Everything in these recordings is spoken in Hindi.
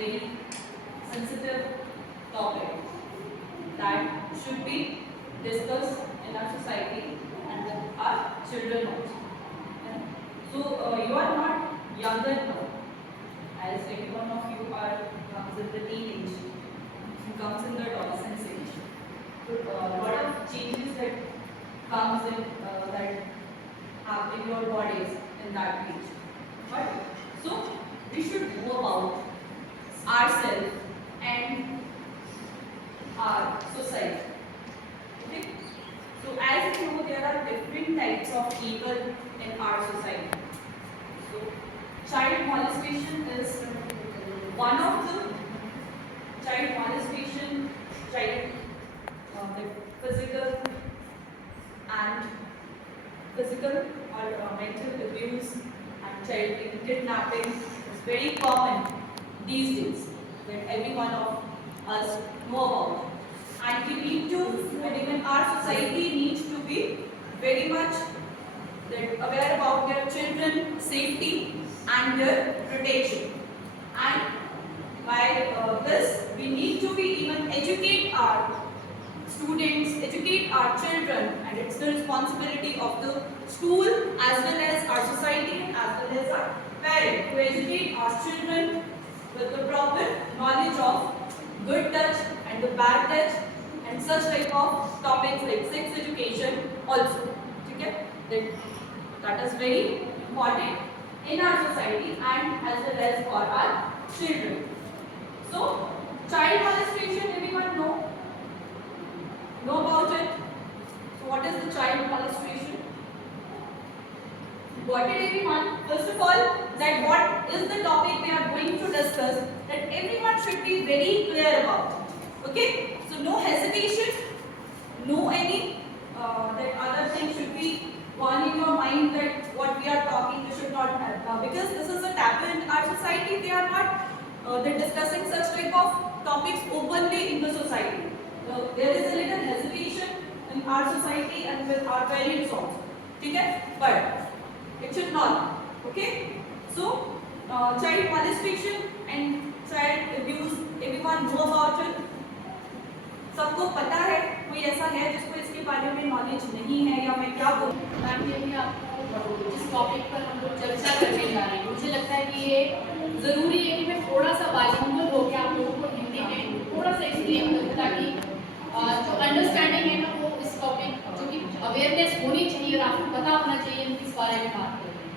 very sensitive topic that should be discussed in our society and with our children also. Yeah. So you are not younger now, as every one of you are comes in the teenage, comes in the adolescence age. So lot of changes that comes in that happen in your bodies in that age. But so we should know about ourselves and our society. Okay? So as you know, there are different types of evil in our society. So child molestation is one of the the physical or mental abuse and child kidnapping is very common these days that every one of us know about. And we need to, and even our society needs to be very much aware about their children safety and their protection. And by this, we need to be even educate our students, educate our children, and it's the responsibility of the school as well as our society as well as our parents to educate our children with the proper knowledge of good touch and the bad touch and such type of topics like sex education also. Okay? That is very important in our society and as well as for our children. So, child molestation, everyone know about it. So, what is the child molestation? Got it, everyone? First of all, that what is the topic we are going to discuss, that everyone should be very clear about it. Okay? So, no hesitation, no any that other thing should be gone in your mind that what we are talking we should not have. Because this is a taboo in our society, they are not they're discussing such type of topics openly in the society. There is a little hesitation in our society and with our parents also. Okay? But it should not. Okay? So, child molestation and child abuse, everyone know about it. सबको पता है, कोई ऐसा है जिसको इसके बारे में नॉलेज नहीं है या मैं क्या बोलूं? मैम ये भी आपको जिस टॉपिक पर हम लोग चर्चा करने जा रहे हैं, मुझे लगता है कि ये ज़रूरी है कि मैं थोड़ा सा बाइलिंगुअल होकर आप लोगों को हिंदी में थोड़ा सा एक्सप्लेन करूँ ताकि जो अंडरस्टैंडिंग है ना वो इस टॉपिक जो कि अवेयरनेस होनी चाहिए और आपको पता होना चाहिए हम किस बारे में बात कर रहे हैं।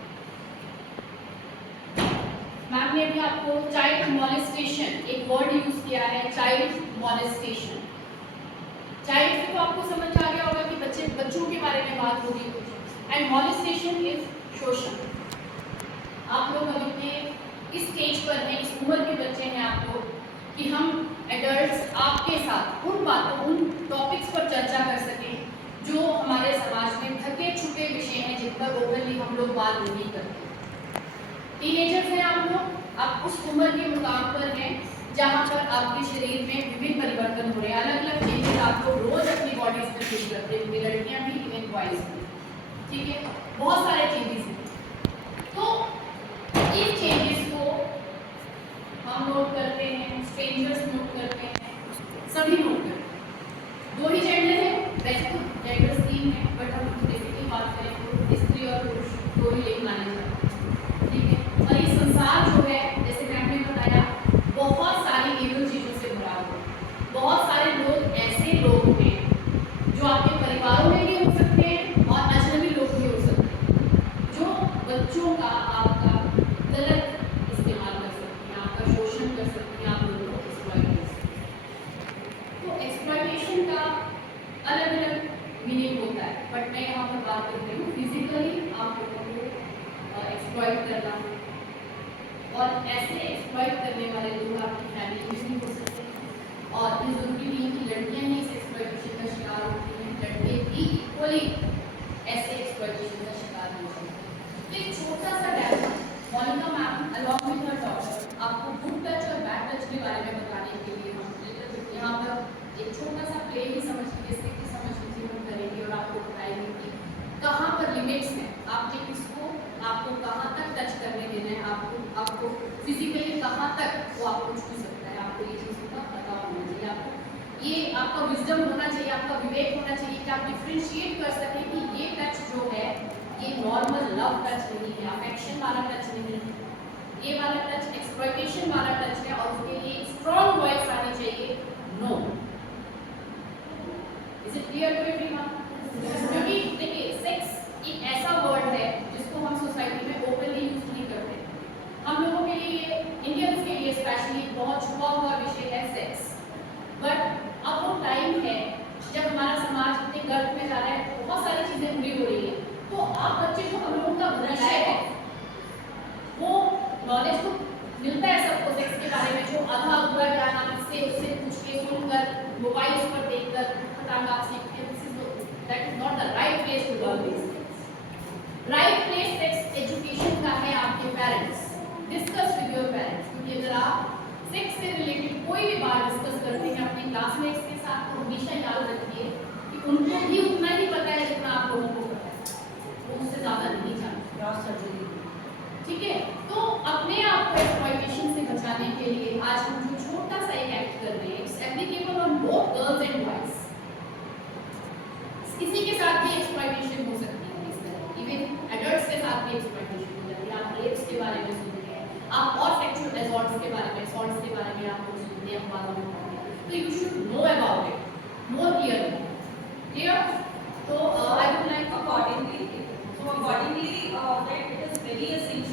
मैम ने भी आपको चाइल्ड मॉलेस्टेशन एक वर्ड यूज़ किया है, चाइल्ड मॉलेस्टेशन। चाइल्ड से तो आपको समझ आ गया होगा कि बच्चों के बारे में बात होगी एंड मॉलेस्टेशन इज शोषण। आप लोग अभी के इस स्टेज पर हैं, इस उम्र के बच्चे हैं आप लोग कि हम एडल्ट्स आपके साथ उन बातों उन टॉपिक्स पर चर्चा कर सकें जो हमारे समाज में ढके छुपे विषय हैं जिन पर ओपनली हम लोग बात नहीं करते। टीनेजर्स हैं आप लोग, आप उस उम्र के मुकाम पर हैं जहाँ पर आपके शरीर में विभिन्न परिवर्तन हो रहे हैं, अलग अलग चेंजेस आप लोग रोज अपनी बॉडीज में फील करते होंगे, लड़कियाँ भी इवन बॉयज भी, ठीक है, बहुत सारे चेंजेस हैं। तो इन चेंजेस को हम नोट करते हैं, स्ट्रेंजर्स नोट करते हैं, सभी नोट करते हैं। दो ही जेंडर है, वैसे तो जेंडर्स 3 हैं, बट हम बेसिकली बात करें तो स्त्री और पुरुष दो ही लेकर माने जाते हैं, ठीक है। और ये संसार जो है जैसे मैम ने बताया बहुत सारी इविल चीज़ों से भरा हुआ है। बहुत सारे लोग ऐसे लोग हैं जो आपके परिवारों में भी हो सकते हैं और अजनबी लोग भी हो सकते हैं जो बच्चों का आपका गलत इस्तेमाल कर सकते हैं, आपका शोषण कर सकते हैं, आप लोगों को एक्सप्लॉइट कर सकते हैं। तो एक्सप्लॉइटेशन का अलग अलग मीनिंग होता है, बट मैं यहाँ पर बात कर रही हूँ फिजिकली आप लोगों को एक्सप्लॉइट करना और ऐसे एक्सप्लॉइट करने वाले लोग आपकी फैमिली में भी हो सकते हैं। और ये ज़रूरी नहीं कि लड़कियां ही इस एक्सप्लॉइटेशन का शिकार होती हैं, लड़के भी इक्वली ऐसे एक्सप्लॉइटेशन का शिकार हो सकते हैं। तो एक छोटा सा diagram Monica ma'am along with her daughter आपको गुड टच और बैड टच के बारे में बताने के लिए हम यहाँ पर एक छोटा सा प्ले ही समझ लीजिए, कि समझ लीजिए हम करेंगे और आपको बताएंगे कि कहाँ पर लिमिट्स हैं, आपने किसको आपको कहाँ तक टच करने देना है, आपको फिजिकली कहाँ तक वो आपको आपका विजडम होना चाहिए, आपका विवेक होना चाहिए कि आप डिफरेंशिएट कर सकें कि ये टच जो है ये नॉर्मल लव टच नहीं है, अफेक्शन वाला टच नहीं है, ये वाला टच एक्सप्लॉइटेशन वाला टच है और उसके लिए स्ट्रॉन्ग वॉइस आनी चाहिए, no. Is it clear to everyone? क्योंकि देखिए सेक्स एक ऐसा वर्ड है जिसको हम सोसाइटी में ओपनली यूज नहीं करते। हम लोगों के लिए, इंडियंस के लिए स्पेशली बहुत छुपा हुआ विषय है सेक्स। बट अब वो टाइम है जब हमारा समाज इतने गर्भ में जा रहा है, बहुत सारी चीजें पूरी हो रही है, तो आप बच्चे को हम लोगों का भविष्य है, वो नॉलेज तो मिलता है सबको सेक्स के बारे में, जो आधा अधूरा ज्ञान आप इससे उससे पूछ के सुनकर मोबाइल पर देखकर फटाक आप सीखते हैं, that is not the right place to learn this things. Right place sex education का है आपके parents, discuss with your parents, क्योंकि अगर आप सेक्स से रिलेटेड कोई भी बात डिस्कस करते हैं अपने क्लासमेट्स के साथ, तो हमेशा याद रखिए कि उनको भी उतना ही पता है जितना आप लोगों को पता है, वो उससे ज़्यादा नहीं जानते। ठीक है, तो अपने आप को एक्सप्लॉइटेशन से बचाने के लिए आज हम जो छोटा सा एक एक्ट कर रहे हैं, it's applicable on both girls and boys. किसी के साथ भी एक्सप्लॉइटेशन हो सकती है इस तरह, इवन एडल्ट्स के साथ भी एक्सप्लॉइटेशन हो जाती है। आप रेप्स के बारे में सुनते हैं, आप और सेक्सुअल असॉल्ट्स के बारे में, असॉल्ट्स के बारे में आप लोग सुनते हैं, अखबारों में पढ़ते हैं, तो you should know about it more clearly. Clear? तो I would like accordingly, that it is very essential